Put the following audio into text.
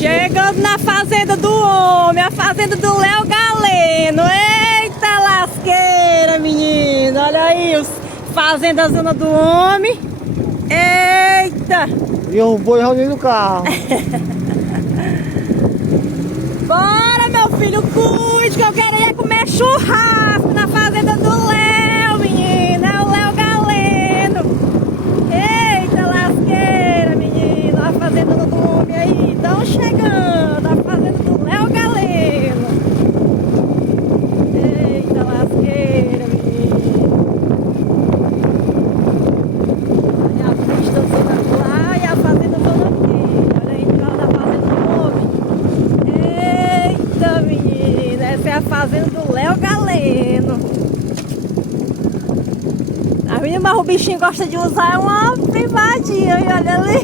Chegando na fazenda do homem, a fazenda do Léo Galeno. Eita lasqueira, menino. Olha aí, os fazenda zona do homem. Eita. E um boi reunido no carro. Bora, meu filho, cuide que eu quero ir comer churrasco na fazenda do Léo, menino. É o Léo Galeno. Eita lasqueira, menino. A fazenda do homem aí. Estão chegando. A fazenda do Léo Galeno. Eita lasqueira, menino. Olha a pista zona lá e a fazenda zona aqui. Olha aí, lá da fazenda do homem. Eita, menina, essa é a fazenda do Léo Galeno. A menina, mas o bichinho gosta de usar uma privadinha, olha ali.